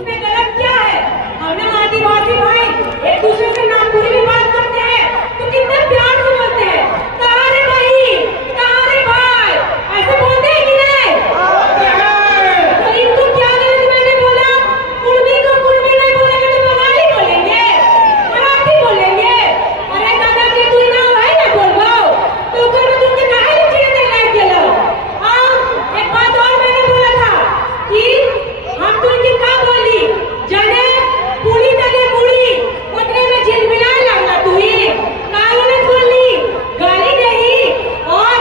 इसमें गलत क्या है? हम लोग आदिवासी भाई एक दूसरे से नामपुरी में बात करते हैं तो कितने प्यार से बोलते हैं, कहाँ रे भाई, कहाँ रे भाई, ऐसे बोलते हैं कि नहीं? तो इनको क्या गलत मैंने बोला? कुर्मी को कुर्मी नहीं बोलेंगे तो बंगाली बोलेंगे, मराठी बोलेंगे। अरे दादा के तू ना है ना बोलबो तो ओकर में तुमके काहे लिखिए दे लाग गेलो? हां, एक बात और मैंने बोला था कि हम तुमके का बोली जाने पूरी तले मुड़ी उतने में झिलमिलाए लगला तू ही काहे ने बोली गाली नहीं। और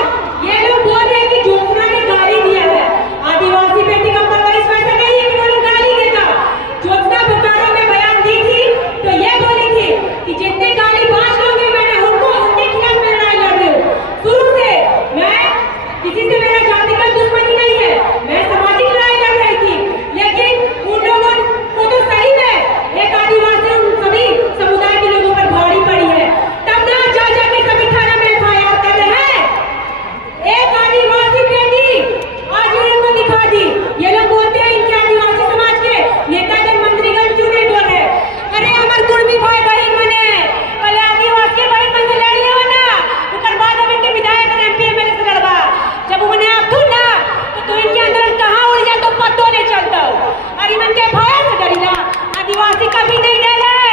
ये लोग बोल रहे हैं कि जोतना ने गाली दिया है। आदिवासी बेटी का परवरिश वैसा नहीं है कि वो लोग गाली देगा। जोतना बोकारो में बयान दी थी तो ये बोली थी कि जितने गाली बाज लोगे मैंने उनको उनके खिलाफ मैं लड़ाई लड़ रही हूँ। शुरू से मैं किसी से मेरा जातिगत दुश्मनी नहीं है, मैं सामाजिक लड़ाई लड़ रही थी, लेकिन उन लोगों को तो सही में एक आदिवासी उन सभी समुदाय के लोगों पर भारी पड़ी है। तब ना जा जाके सभी थाना में एफआईआर कर रहे हैं। एक आदिवासी बेटी आज इनको दिखा दी। ये लोग बोलते हैं इनके आदिवासी समाज के नेतागण मंत्रीगण क्यों नहीं बोल रहे? अरे हमार कुर्मी भाई बहन मने पहले आदिवासी बहन मन से लड़ लियो ना, उसके बाद हम इनके विधायक और एमपी एमएलए से लड़बा। जब उन्हें आप थू ना तो इनके अंदर कहाँ उड़ जाए तो पतो नहीं चलता। और इनके के भय से डरी ना, आदिवासी कभी नहीं डरे।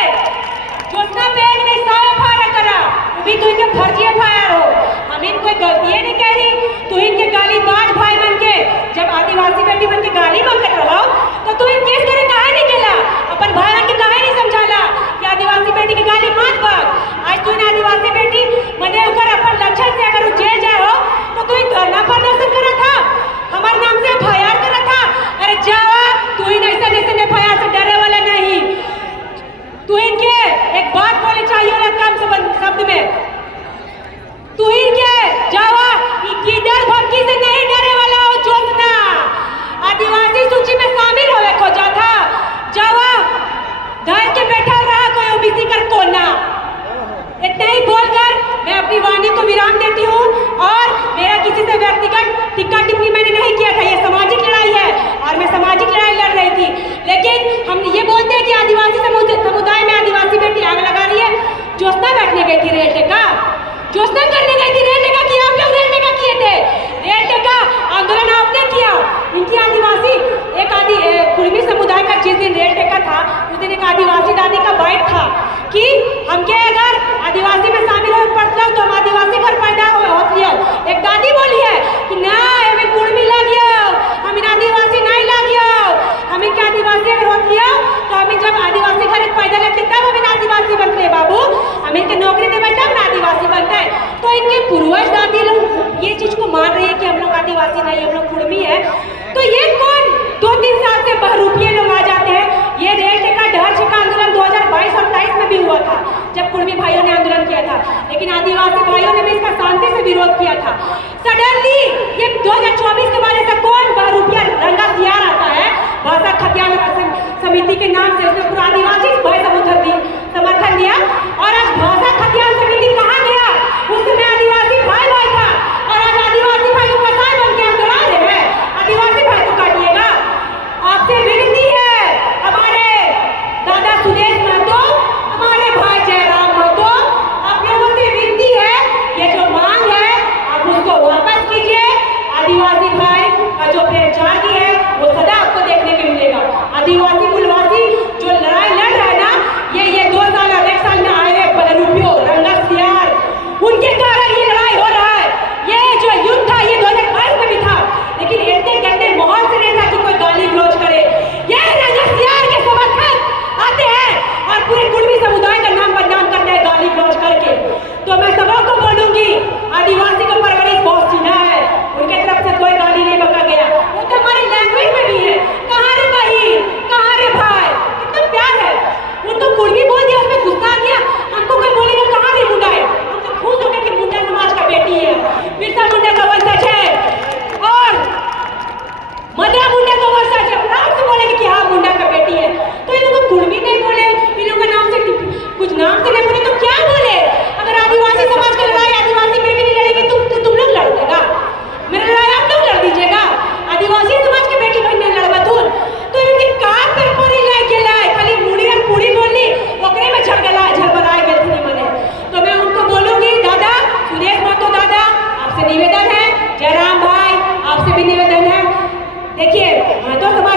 जोतना पे एक नहीं 100 एफआईआर करा, वो भी तो इनके फर्जी एफआईआर हो। हम इनको गलती नहीं कह रही, तो इनके गाली बाज भाई बन के जब आदिवासी बेटी बन के गाली बकत रहो तो तू इन केस करे काहे नहीं केला? अपन भाई के काहे नहीं समझाला कि आदिवासी बेटी की गाली मत बक? आज तू इन आदिवासी बेटी मने ओकर अपन लक्षण से अगर वो जेल जाए हो तो तू इन धरना प्रदर्शन करा था, हमारे नाम से एफआईआर करा था। अरे जावा, तू इन ऐसा जैसे एफआईआर से डरे वाला नहीं। तू इनके एक बात बोले चाहिए ना कम शब्द में, तू इनके जावा डर भक्ति से नहीं डरे वाला हो। जोतना आदिवासी सूची में शामिल होवे को जाता जावा घर के बैठा रहा कोई ओबीसी कर कोना। इतना ही बोलकर मैं अपनी वाणी को विराम देती हूँ और मेरा किसी से व्यक्तिगत टिक्का टिप्पणी मैंने नहीं किया था। ये सामाजिक लड़ाई है और मैं सामाजिक लड़ाई लड़ रही थी, लेकिन हम ये बोलते हैं कि आदिवासी समुदाय में आदिवासी बेटी आग लगा रही है। जोतना बैठने गई थी रेल टेका, जोतना करने गई थी रेल टेका की, आप लोग रेल टेका किए थे। रेल टेका आंदोलन आपने किया। इनकी आदिवासी एक कुर्मी समुदाय का जिस दिन रेल टेका था उस दिन एक आदिवासी दादी का बाइट था कि हमके अगर आदिवासी में शामिल हो पड़ता तो हम आदिवासी घर पैदा होती है। एक दादी बोली है कि ना हमें कुर्मी लगियो, हम इन आदिवासी नहीं लगियो, हम इनके आदिवासी अगर होती है तो हम जब आदिवासी घर पैदा करते तब हम इन आदिवासी बनते बाबू, हम इनके नौकरी देवे तब ना आदिवासी बनते। तो इनके पूर्वज दादी लोग ये चीज को मान रही है कि हम लोग आदिवासी नहीं, हम लोग कुर्मी है। तो ये कौन 2-3 साल से बहरूपिये लोग आ जाते हैं। ये रेल टेका डहर छिका आंदोलन 2022 और 23 में भी हुआ था जब कुर्मी भाइयों ने आंदोलन किया था, लेकिन आदिवासी भाइयों ने भी इसका शांति से विरोध किया था। सडनली ये 2024 के बाद ऐसा कौन बहरूपिया रंगा सियार आता है भाषा खतियान समिति के नाम से, उसने पूरा आदिवासी भय समर्थन दिया। और आज भाषा खतियान समिति कहाँ गया? उस समय आदिवासी भाई था और आज आदिवासी भाई को कसाई बन के हम डरा रहे हैं। आदिवासी भाई को काटिएगा। आपसे विनती है, हमारे दादा सुदेश महतो, हमारे भाई जयराम महतो, आप लोगों से विनती है ये जो मांग है आप उसको वापस कीजिए। आदिवासी भाई का जो प्रेमचार्य है वो सदा आपको देखने को मिलेगा। आदिवासी मूलवासी जो लड़ाई लड़ रहा है ना, ये 2 साल और 1 साल में आए हुए बहरूपियों रंगा देखिए तो समाज